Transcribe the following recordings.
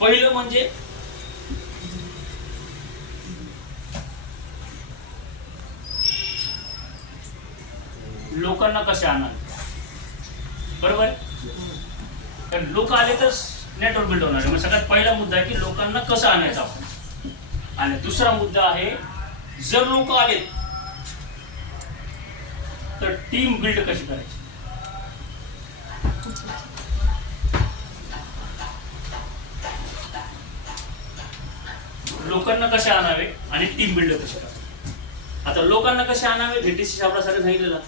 पहिलं म्हणजे लोकांना कसे आणायचे, बरोबर. तर लोक आले तर नेटवर्क बिल्ड होणार आहे. मग सगळ्यात पहिला मुद्दा आहे की लोकांना कसं आणायचं आपण. आणि दुसरा मुद्दा आहे, जर लोक आले तर टीम बिल्ड कशी करायची. लोकांना कसे आणावे आणि टीम बिल्ड कशी करावी. आता लोकांना कसे आणावे भेटीशी आपला सगळं सांगितलेलं.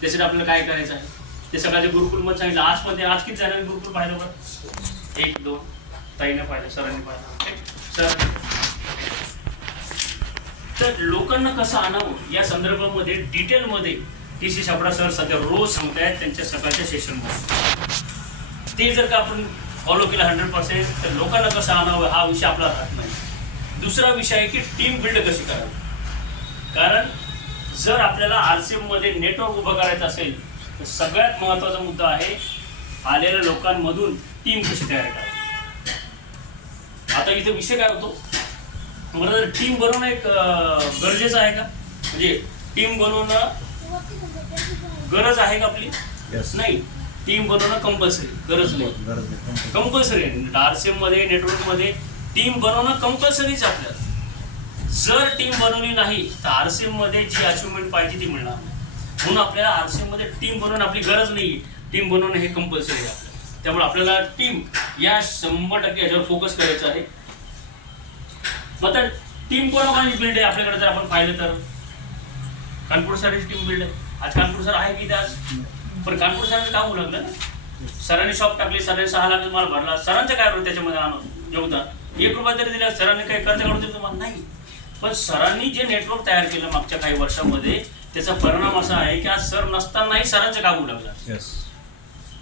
त्यासाठी आपल्याला काय करायचं आहे ते सगळ्याच्या गुरुकुल मध्ये सांगितलं. आज किती झालं गुरुकुल पाहिलं बरं. 1 2 ताईने पाहिलं, सरांनी पाहिलं. तर लोकांना कसं आणावं या संदर्भामध्ये डिटेलमध्ये TC सापडा सर सध्या रोज सांगतायत त्यांच्या सकाळच्या सेशनमध्ये. ते जर का आपण फॉलो केलं 100% तर लोकांना कसं आणावं हा विषय आपला राहत नाही. दुसरा विषय आहे की टीम बिल्ड कशी करावी. कारण जर आपल्याला RCM मध्ये नेटवर्क उभं करायचं असेल तर सगळ्यात महत्त्वाचा मुद्दा आहे आलेल्या लोकांमधून टीम कशी तयार करावी. आता इथे विषय काय होतो, मला टीम बनवणं एक गरजेचं आहे का, म्हणजे टीम बनवणं गरज आहे का आपली. नाही, टीम बनवणं कंपल्सरी, गरज नाही, कंपल्सरी आहे. RCM मध्ये नेटवर्क मध्ये टीम बनवणं कंपल्सरीच आपल्याला. जर टीम बनवली नाही तर RCM मध्ये जी अचिव्हमेंट पाहिजे ती मिळणार नाही. म्हणून आपल्याला RCM मध्ये टीम बनवणं आपली गरज नाही, टीम बनवणं हे कंपल्सरी आहे आपल्याला. त्यामुळे आपल्याला टीम या 100% याच्यावर फोकस करायचं आहे. मग तर टीम कोणाकोणाची बिल्ड आहे आपल्याकडे जर आपण पाहिलं तर कानपूर सरांची टीम बिल्ड आहे. आज कानपूर सर आहे की आज, पण कानपूर सरांचं काम होऊ लागलं ना. सरांनी शॉप टाकली, सरांनी 6 लाख मला भरला. सरांचं काय रोल त्याच्यामध्ये आणून योगदान 1 रुपया तरी दिला. सरांनी काही कर्ज काढून दिलं तुम्हाला नाही, पण सरांनी जे नेटवर्क तयार केलं मागच्या काही वर्षामध्ये त्याचा परिणाम असा आहे की आज सर नसतानाही सरांचं काम होऊ लागलं.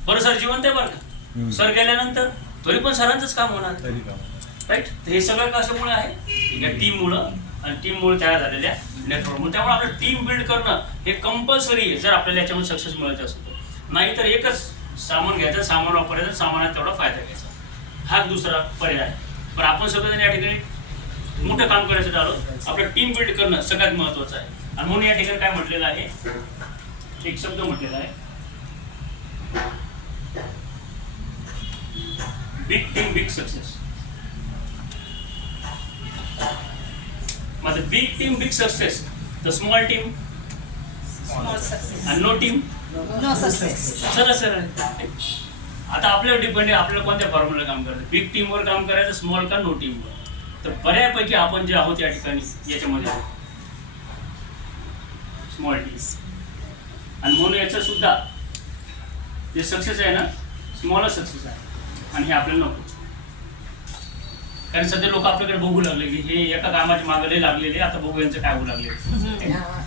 बरं सर जिवंत आहे बरं का, सर गेल्यानंतर तरी पण सरांचंच काम होणार, राईट. हे सगळं कशामुळे आहे, या टीममुळं आणि टीममुळे तयार झालेल्या नेटवर्कमुळे. त्यामुळे आपलं टीम बिल्ड करणं हे कंपल्सरी आहे जर आपल्याला याच्यामध्ये सक्सेस मिळायचं असेल तर. नाही तर एकच सामान घ्यायचं, सामान वापरायचं, सामानात तेवढा फायदा घ्यायचा, हा दुसरा पर्याय आहे. पण आपण सगळेजण या ठिकाणी मोठं काम करायचं आलो. आपलं टीम बिल्ड करणं सगळ्यात महत्वाचं आहे. आणि म्हणून या ठिकाणी काय म्हटलेलं आहे, एक शब्द म्हटलेला आहे, बिग टीम बिग सक्सेस. माझं बिग टीम बिग सक्सेस, तर स्मॉल टीम आणि नो टीम नो सक्सेस. सरळ सरळ. आता आपल्यावर डिपेंड आहे आपल्याला कोणत्या फॉर्म्युला काम करायचं, बिग टीमवर काम करायचं, स्मॉल का नो टीमवर. तर बऱ्यापैकी आपण जे आहोत या ठिकाणी याच्यामध्ये स्मॉल टीम. आणि म्हणून याचं सुद्धा जे सक्सेस आहे ना स्मॉल सक्सेस आहे. आणि हे आपल्याला नको, कारण सध्या लोक आपल्याकडे बघू लागले की हे एका कामाच्या मागे लागलेले, आता बघू यांचं काय होऊ लागले.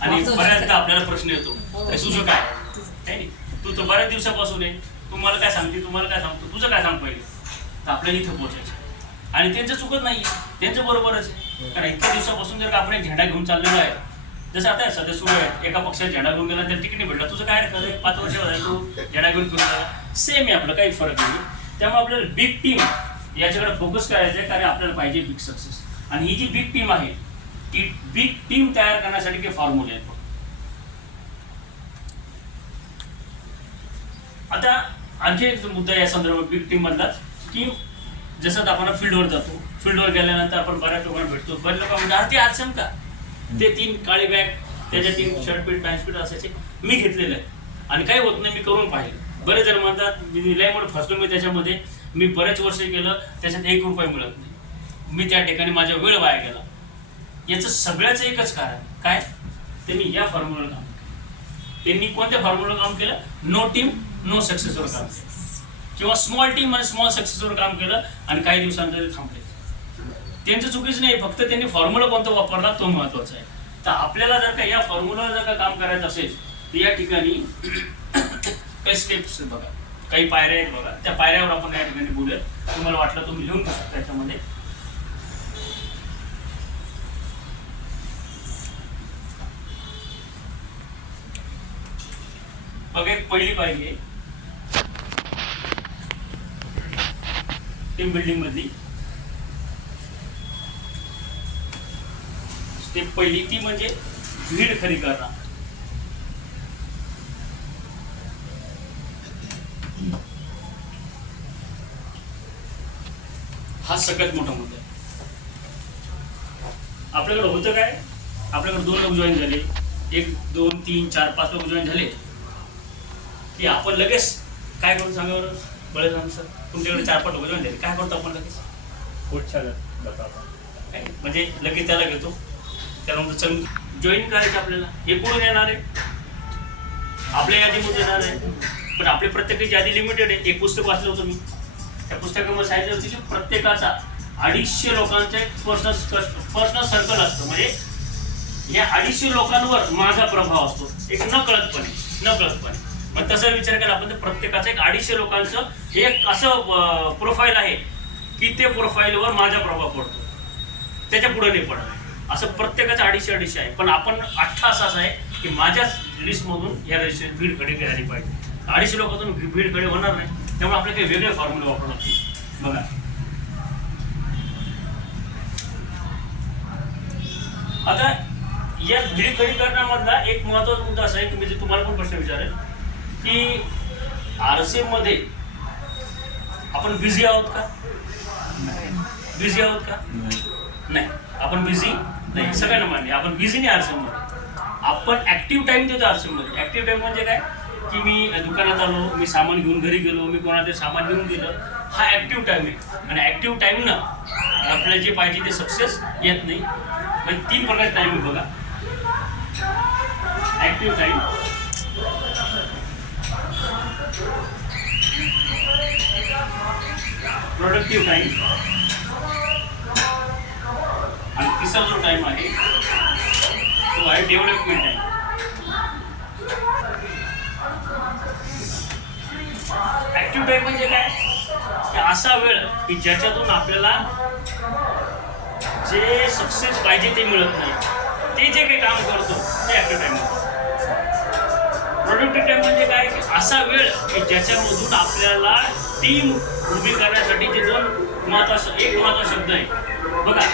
आणि बऱ्याचदा आपल्याला प्रश्न येतो तुझं काय नाही, तू तर बऱ्याच दिवसापासून आहे, तुम्हाला काय सांगते, तुम्हाला काय सांगतो, तुझं काय सांग पहिले. तर आपल्याला इथं पोहोचायचं. आणि त्यांचं चुकत नाही, त्यांचं बरोबरच आहे. कारण इतक्या दिवसापासून जर का आपण एक झेंडा घेऊन चाललेलो आहे, जसं आता सध्या सुरू आहे, एका पक्षात झेंडा घेऊन गेला त्याला तिकीट नाही भेटला, तुझं काय रे 5 वर्ष तू झेंडा घेऊन फिरून आला. सेम आहे आपलं, काही फरक नाही. त्यामुळे आपल्याला बिग टीम याच्याकडे फोकस करायचं आहे, कारण आपल्याला पाहिजे बिग सक्सेस. आणि ही जी बिग टीम आहे ती बिग टीम तयार करण्यासाठी काही फॉर्म्युले आहेत. आता आणखी एक मुद्दा या संदर्भात बिग टीम मधलाच, की जसं आपण फील्डवर जातो, फील्डवर गेल्यानंतर आपण बऱ्याच लोकांना भेटतो. बरेच लोक म्हणतात ते RCM का, ते 3 काळी बॅग त्याच्या 3 शर्ट पीठ पॅन्ट पीठ असायचे, मी घेतलेलं आहे आणि काही होत नाही, मी करून पाहिलं. बरेच जण म्हणतात मी लय मोठं फसलो, मी त्याच्यामध्ये मी बरेच वर्ष केलं, त्याच्यात 1 रुपया मिळत नाही, मी त्या ठिकाणी माझा वेळ वाया गेला. याचं सगळ्याचं एकच कारण काय, त्यांनी या फॉर्म्युलावर काम केलं. त्यांनी कोणत्या फॉर्म्युलावर काम केलं, नो टीम नो सक्सेसवर काम केलं, किंवा स्मॉल टीम आणि स्मॉल सक्सेसवर काम केलं आणि काही दिवसांतर थांबले. त्यांचं चुकीच नाही, फक्त त्यांनी फॉर्म्युला कोणता वापरला तो महत्वाचा आहे. तर आपल्याला जर का या फॉर्म्युलावर जर का काम करायचं असेल तर या ठिकाणी काही स्टेप्स बघा, काही पायऱ्या आहेत बघा, त्या पायऱ्यावर आपण या ठिकाणी बोलूया. तुम्हाला वाटलं तुम्ही लिहून घेऊ शकता याच्यामध्ये. बघा, एक पहिली पायरी आहे टीम बिल्डिंग मधली, ते पहिली ती म्हणजे भीड खरी करणं. हा सगळ्यात मोठा मुद्दा आहे. आपल्याकडे होतं काय, आपल्याकडे 2 लोक जॉईन झाले, 1 2 3 4 5 लोक जॉईन झाले की आपण लगेच काय करू सांगा बरं बळेराम सर, तुमच्याकडे 4-5 लोक जॉईन झाले, काय करतो आपण लगेच? म्हणजे लगेच त्याला घेतो, त्यानंतर चल जॉईन करायचं आपल्याला. हे कुठून येणार आहे? आपल्या यादीमधून येणार आहे. पण आपली प्रत्येकाची यादी लिमिटेड आहे. एक पुस्तक वाचलं होतं मी, त्या पुस्तकामध्ये सांगितलं होतं की प्रत्येकाचा 250 लोकांचा एक पर्सनल सर्कल असतो. म्हणजे या 250 लोकांवर माझा प्रभाव असतो, एक नकळतपणे. मग तसा विचार केला आपण तर प्रत्येकाचं एक 250 लोकांचं एक असं प्रोफाईल आहे की ते प्रोफाईलवर माझा प्रभाव पडतो, त्याच्या पुढे नाही पडत. असं प्रत्येकाचं 250 आहे. पण आपण अठ्ठा असं आहे की माझ्याच लिस्टमधून या रजिस्टर भीड खडी झाली पाहिजे. 250 लोकांतून भीड खडी होणार नाही, त्यामुळे आपल्याला काही वेगळे फॉर्म्युले वापरावे लागतील. बघा आता या भीड खडी करण्यामधला एक महत्वाचा मुद्दा असा आहे की मी जे तुम्हाला पण प्रश्न विचारेल की आरसीएम मध्ये आपण बिझी आहोत का? नाही, आपण बिझी नाही. सगळ्यांना मान्य आपण बिझी नाही आरसीएम मध्ये. आपण ऍक्टिव्ह टाइम देतो आरसीएम मध्ये. ऍक्टिव्ह टाइम म्हणजे काय की मी दुकानात आलो, मी सामान घेऊन घरी गेलो, मी कोणाचे सामान घेऊन गेलो, हा ऍक्टिव्ह टाइम आहे. आणि ऍक्टिव्ह टाइमनं आपल्याला जे पाहिजे ते सक्सेस येत नाही. म्हणजे 3 प्रकारचे टाइम आहे बघा. ऍक्टिव्ह टाइम, प्रोडक्टिव्ह टाइम आणि तिसरा जो टाइम आहे तो आहे डेव्हलपमेंट टाइम. ऍक्टिव्ह टाइम म्हणजे काय की असा वेळ की ज्याच्यातून आपल्याला जे सक्सेस पाहिजे ते मिळत नाही, ते जे काही काम करतो ते ऍक्टिव्ह टाइम. प्रोडक्टिव्ह टाइम म्हणजे काय की असा वेळ की ज्याच्यामधून आपल्याला टीम उभी करण्यासाठी जे एक महत्वाचा शब्द आहे बघा.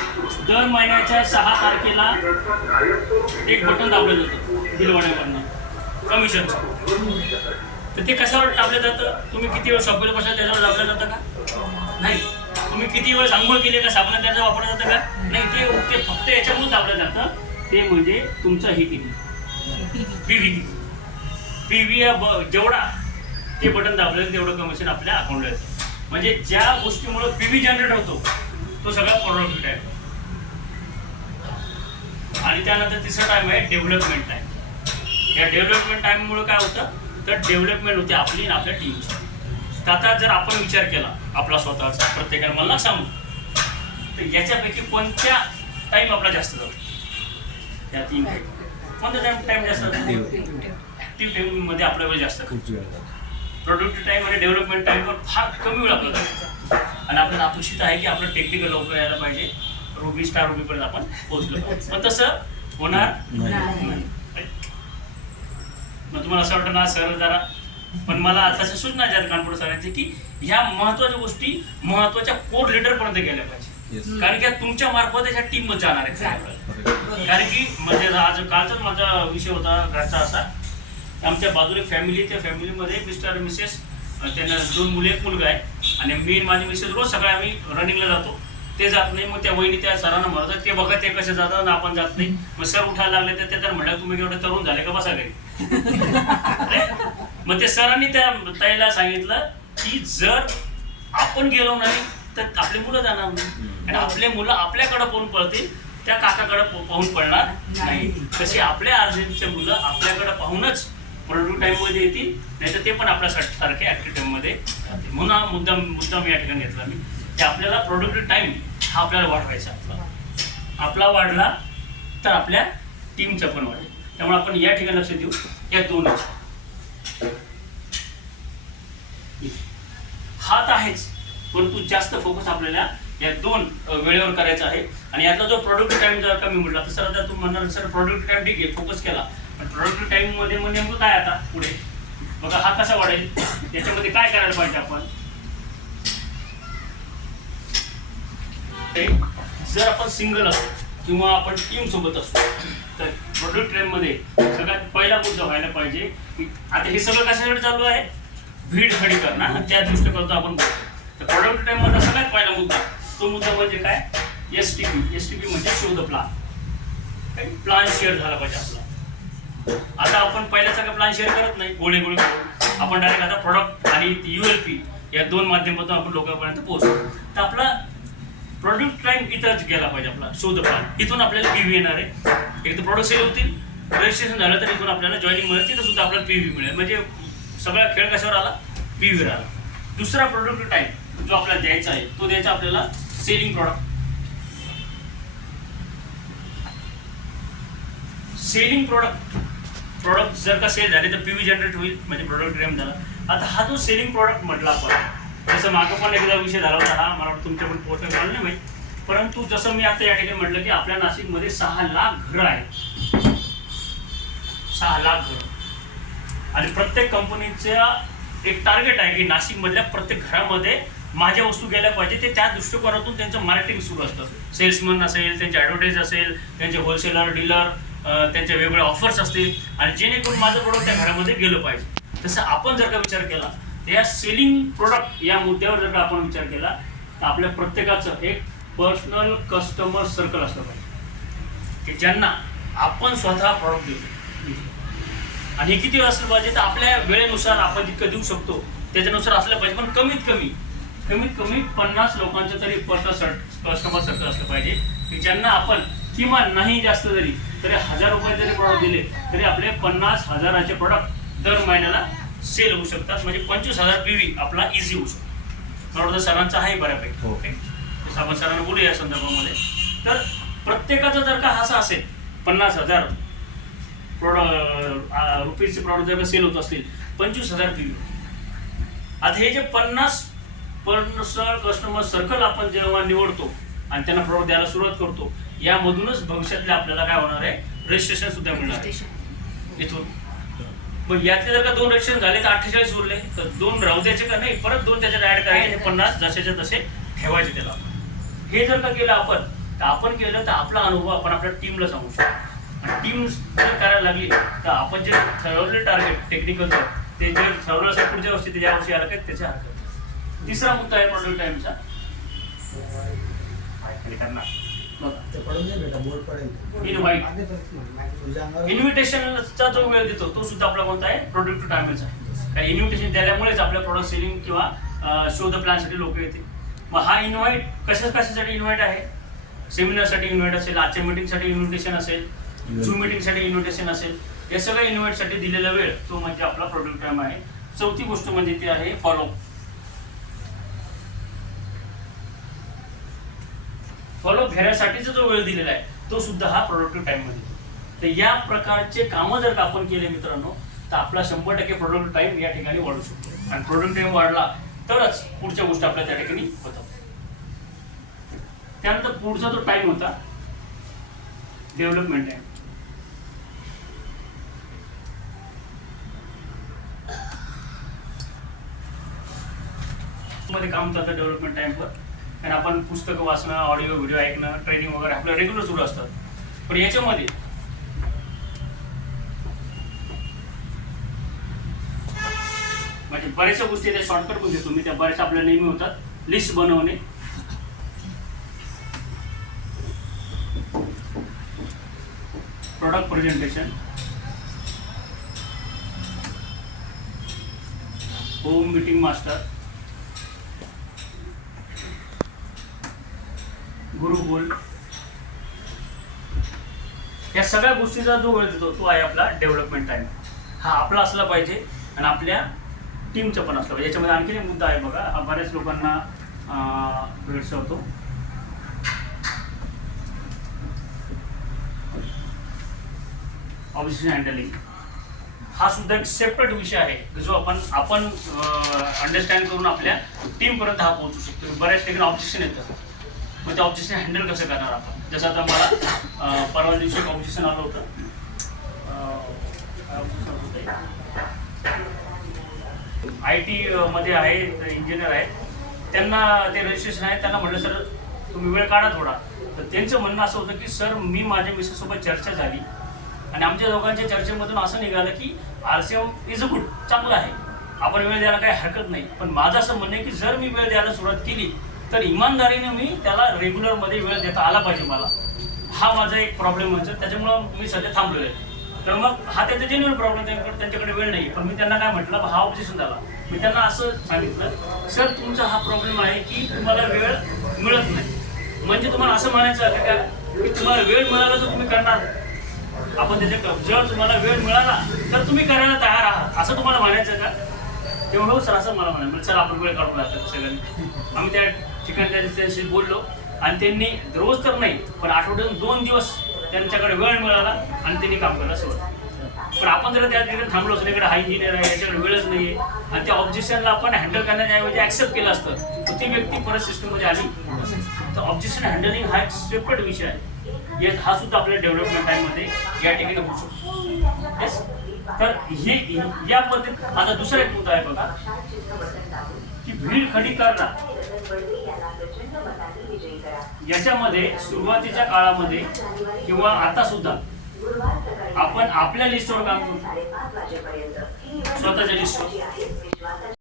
दर महिन्याच्या 6 तारखेला एक बटन दाबलं जातं बिलवाड्यावरनं कमिशनचं. तर ते कशावर दाबलं जातं? तुम्ही किती वेळ शॉपवर बसला त्याच्यावर दाबलं जातं का? नाही. तुम्ही किती वेळ आंघोळ केली का साबण त्याचा वापरलं जातं का? नाही. ते फक्त याच्यामुळे दाबलं जातं, ते म्हणजे तुमचं हे किती पीव्ही जेवढा ते बटन दाबलं तेवढं कमिशन आपल्या अकाउंटला येतं. म्हणजे ज्या गोष्टीमुळे पीव्ही जनरेट होतो तो सगळा प्रोडक्ट टाइम. आणि त्यानंतर तिसरा टाइम आहे डेव्हलपमेंट टाइम. या डेव्हलपमेंट टाइममुळे काय होतं तर डेव्हलपमेंट होते आपली आणि आपल्या टीमची. आता जर आपण विचार केला आपला स्वतःचा, प्रत्येकाने मला सांगू तर याच्यापैकी कोणत्या टाइम आपला जास्त जातो? या 3 कोणता टाइम जास्त जातो? ऍक्टिव्ह टाइम मध्ये आपला वेळ जास्त. प्रोडक्टिव्ह टाइम आणि डेव्हलपमेंट टाइमवर फार कमी वेळ आपला जातो. आणि आपल्याला अपेक्षित आहे की आपलं टेक्निकल लवकर यायला पाहिजे, रुबीपर्यंत आपण पोहोचलो. पण तसं होणार नाही. मग तुम्हाला असं वाटतं ना सर जरा, पण मला तसं सूचना आहेत कानपूर सरांची की ह्या महत्वाच्या गोष्टी महत्वाच्या कोर लीडर पर्यंत गेल्या पाहिजे. कारण की तुमच्या मार्फत त्याच्या टीम मध्ये जाणार आहे. कारण की म्हणजे आज कालचाच माझा विषय होता घरचा असा, आमच्या बाजूला फॅमिली, त्या फॅमिलीमध्ये मिस्टर मिसेस, त्यांना 2 मुले 1 मुलगा आहे. आणि मी माझी मिसेस रोज सकाळी आम्ही रनिंगला जातो, ते जात नाही. मग त्या वहिनी त्या सरांना म्हणतात ते बघा ते कसे जातात ना आपण जात नाही. मग सर उठायला लागले तर ते तर म्हणलं तुम्ही एवढे तरुण झाले का बसा घरी. मग ते सरांनी त्या ताईला सांगितलं की जर आपण गेलो नाही तर आपली मुलं जाणार नाही, आणि आपले मुलं आपल्याकडे पाहून पळतील, त्या काकाकडे पाहून पडणार नाही. तसे आपल्या अर्जंटचे मुलं आपल्याकडे पाहूनच प्रोडक्टिव्ह टाइम मध्ये येतील, नाही तर ते पण आपल्या सारखे ऍक्टिव्ह टाइम मध्ये जातील. म्हणून हा मुद्दाम या ठिकाणी घेतला मी की आपल्याला प्रोडक्टिव्ह टाइम हा आपल्याला वाढवायचा. आपला वाढला तर आपल्या टीमचा पण वाढेल. त्यामुळे आपण या ठिकाणी लक्ष देऊ. या 2 हा तर आहेच, परंतु जास्त फोकस आपल्याला या 2 वेळेवर करायचा आहे. आणि यातला जो प्रोडक्टिव्ह टाइम जर कमी म्हटला तर सर तुम्ही म्हणणार सर प्रोडक्टिव्ह टाइम ठीक आहे फोकस केला, पण प्रोडक्टिव्ह टाइम मध्ये मग नेमकं काय आता पुढे बघा हा कसा वाढेल, याच्यामध्ये काय करायला पाहिजे आपण. जर आपण सिंगल असतो किंवा आपण टीम सोबत असतो, तर प्रोडक्ट टाईममध्ये सगळ्यात पहिला मुद्दा व्हायला पाहिजे की आता हे सगळं कशासाठी चालू आहे, भीड खडी करणं, त्या दृष्टिकोनातून आपण बोलतो. तर प्रोडक्ट टाईममध्ये सगळ्यात पहिला मुद्दा, तो मुद्दा म्हणजे काय, STP म्हणजे शोध प्लान. प्लान शेअर झाला पाहिजे आपला. आता आपण पहिल्यासारखं प्लान शेअर करत नाही गोळे करून, आपण डायरेक्ट आता प्रोडक्ट आणि ULP या दोन माध्यमातून आपण लोकांपर्यंत पोहोचतो. तर आपला प्रोडक्ट टाईम इथंच गेला पाहिजे, आपला शोध प्लान. इथून आपल्याला PV येणार आहे. एक तर प्रोडक्ट सेल होतील, रजिस्ट्रेशन झालं तर इथून आपल्याला जॉईनिंग मिळेल, तिथं सुद्धा आपल्याला PV मिळेल. म्हणजे सगळा खेळ कशावर आला, PV वर आला. दुसरा प्रोडक्ट टाईम जो आपल्याला द्यायचा आहे तो द्यायचा आपल्याला सेलिंग प्रोडक्ट. सेलिंग प्रोडक्ट जर का सेल झाले तर PV जनरेट होईल, म्हणजे प्रोडक्ट टाईम झाला. आता हा जो सेलिंग प्रोडक्ट म्हटला आपण, जसं मागं पण एकदा विषय झाला होता, हा मला वाटतं तुमच्या पण पोहोचला झाला नाही माहीत, परंतु जसं मी आता या ठिकाणी म्हटलं की आपल्या नाशिकमध्ये 6 लाख घरं आहेत. 6 लाख घरं, आणि प्रत्येक कंपनीचा एक टार्गेट आहे की नाशिकमधल्या प्रत्येक घरामध्ये माझ्या वस्तू गेल्या पाहिजे. ते त्या दृष्टिकोनातून त्यांचं मार्केटिंग सुरू असतं. सेल्समन असेल, त्यांचे ॲडव्हर्टाईज असेल, त्यांचे होलसेलर डीलर, त्यांच्या वेगवेगळ्या ऑफर्स असतील, आणि जेणेकरून माझं प्रोडक्ट त्या घरामध्ये गेलं पाहिजे. तसं आपण जर का विचार केला तर या सेलिंग प्रोडक्ट या मुद्द्यावर जर का आपण विचार केला तर आपल्या प्रत्येकाचं एक पर्सनल कस्टमर सर्कल असलं पाहिजे की ज्यांना आपण स्वतः प्रॉडक्ट देतो. आणि हे किती असलं पाहिजे, तर आपल्या वेळेनुसार आपण जितकं देऊ शकतो त्याच्यानुसार असलं पाहिजे. पण कमीत कमी 50 लोकांचं तरी कस्टमर सर्कल असलं पाहिजे की ज्यांना आपण किमान नाही जास्त तरी 1000 रुपये जरी प्रॉडक्ट दिले तरी आपले 50,000चे प्रॉडक्ट दर महिन्याला सेल होऊ शकतात. म्हणजे 25,000 PV आपला इझी होऊ शकतो. मला वाटतं सरांचा आहे बऱ्यापैकी. ओके, जसं आपण सरांना बोलू या संदर्भामध्ये. तर प्रत्येकाचा जर का असा असेल 50,000 रुपीजचे प्रॉडक्ट जर का सेल होत असतील, 25,000 PV. आता हे जे 50 कस्टमर सर्कल आपण जेव्हा निवडतो आणि त्यांना प्रॉडक्ट द्यायला सुरुवात करतो, यामधूनच भविष्यातले आपल्याला काय होणार आहे, रजिस्ट्रेशन सुद्धा मिळणार आहे इथून. मग यातले जर का 2 रजिस्ट्रेशन झाले तर 48 उरले, तर 2 राहू द्यायचे का नाही, परत 2 त्याच्यात ऍड करायचे, 50 जसेच्या तसे ठेवायचे त्याला. हे जर का केलं आपण केलं तर आपला अनुभव आपण आपल्या टीमला सांगू शकतो. आणि टीम जर करायला लागली तर आपण जे ठरवले टार्गेट टेक्निकलचं, ते जे ठरवलं असेल पुढच्या वर्षी ते ज्या वर्षी आलं काय त्याच्या हरकत. तिसरा मुद्दा आहे प्रोडक्ट टाईमचा. इन्व्हिटेशनचा जो वेळ देतो तो सुद्धा आपला कोणता आहे, प्रोडक्ट टायमचा आहे. कारण इन्व्हिटेशन दिल्यामुळेच आपल्या प्रोडक्ट सेलिंग किंवा शोध प्लॅनसाठी लोक येतील. मग हा इन्व्हाइट कशासाठी इन्व्हाइट आहे, सेमिनारसाठी इन्व्हाइट असेल, आजच्या मीटिंगसाठी इन्व्हिटेशन असेल, झूम मीटिंगसाठी इन्व्हिटेशन असेल, या सगळ्या इन्व्हाइटसाठी दिलेला वेळ तो म्हणजे आपला प्रोडक्ट टाइम आहे. चौथी गोष्ट म्हणजे ती आहे फॉलो घेण्यासाठीचा जो वेळ दिलेला आहे तो सुद्धा हा प्रोडक्टिव्ह टाइम मध्ये. तर या प्रकारचे कामं जर का आपण केले मित्रांनो तर आपला 100% प्रोडक्टिव्ह टाइम या ठिकाणी वाढू शकतो. आणि प्रोडक्टिव्ह टाइम वाढला तरच पुढच्या गोष्टी आपल्या त्या ठिकाणी होतात. त्यानंतर पुढचा जो टाइम होता डेव्हलपमेंट टाइम. मध्ये काम होतं डेव्हलपमेंट टाइमवर. आणि आपण पुस्तकं वाचणं, ऑडिओ व्हिडिओ ऐकणं, ट्रेनिंग वगैरे आपलं रेग्युलर सुरू असतात. पण याच्यामध्ये म्हणजे बऱ्याचशा गोष्टी त्या शॉर्टकट पण देतो मी, त्या बऱ्याचशा आपल्या नेहमी होतात. लिस्ट बनवणे, product presentation, home meeting master, गुरु बोल, या सगळ्या गोष्टीचा जो वेळ देतो तो आहे आपला डेव्हलपमेंट टाइम. हा आपला असला पाहिजे आणि आपल्या टीमचं पण असलं पाहिजे. याच्यामध्ये आणखी एक मुद्दा आहे बघा, हा बऱ्याच लोकांना भेडसावतो. ऑब्जेक्शन हँडलिंग हा सुद्धा एक सेपरेट विषय आहे जो आपण अंडरस्टँड करून आपल्या टीमपर्यंत हा पोहोचू शकतो. बऱ्याच ठिकाणी ऑब्जेक्शन येतं, मग ते ऑब्जेक्शन हँडल कसं करणार आपण. जसं आता मला परवा दिवशी एक ऑब्जेक्शन आलं होतं. IT मध्ये आहे, इंजिनियर आहेत, त्यांना ते रजिस्ट्रेशन आहे. त्यांना म्हटलं सर तुम्ही वेळ काढा थोडा. तर त्यांचं म्हणणं असं होतं की सर मी माझ्या मिसेससोबत चर्चा झाली आणि आमच्या दोघांच्या चर्चेमधून असं निघालं की RCM इज अ गुड, चांगलं आहे, आपण वेळ द्यायला काही हरकत नाही. पण माझं असं म्हणणं आहे की जर मी वेळ द्यायला सुरुवात केली तर इमानदारीने मी त्याला रेग्युलरमध्ये वेळ देता आला पाहिजे मला. हा माझा एक प्रॉब्लेम म्हणजे त्याच्यामुळं मी सध्या थांबलेलो आहे. तर मग हा त्याचा जेन्युइन प्रॉब्लेम, त्यांच्याकडे वेळ नाही. पण मी त्यांना काय म्हटलं, हा ऑब्जेक्शन झाला. मी त्यांना असं सांगितलं, सर तुमचा हा प्रॉब्लेम आहे की तुम्हाला वेळ मिळत नाही. म्हणजे तुम्हाला असं म्हणायचं आहे का की तुम्हाला वेळ मिळाला तर तुम्ही करणार, आपण त्याच्या जर तुम्हाला वेळ मिळाला तर तुम्ही करायला तयार आहात, असं तुम्हाला म्हणायचं का? तेव्हा हो सर असं मला म्हणाले. चला आपण वेळ काढून राहतात सगळ्यांनी. आम्ही त्या ठिकाणी त्यांच्याशी बोललो आणि त्यांनी रोज तर नाही पण आठवड्यातून 2 दिवस त्यांच्याकडे वेळ मिळाला आणि त्यांनी काम करायला सुरुवात. पण आपण जर त्या ठिकाणी थांबलो असतो, इकडे हा इंजिनियर आहे, याच्याकडे वेळच नाही आहे आणि त्या ऑब्जेक्शनला आपण हँडल करण्याऐवजी ॲक्सेप्ट केलं असतं तर ती व्यक्ती परत सिस्टममध्ये आली नसेल. तर ऑब्जेक्शन हँडलिंग हा एक सेपरेट विषय आहे. हा सुद्धा आपल्या डेव्हलपमेंट टाईममध्ये या ठिकाणी होऊ शकतो. येस. तर हे या पद्धतीत आता दुसरा एक मुद्दा आहे बघा की भीड खडी करणं. याच्यामध्ये सुरुवातीच्या काळामध्ये किंवा आता सुद्धा आपण आपल्या लिस्टवर काम करतो, स्वतःच्या लिस्टवर.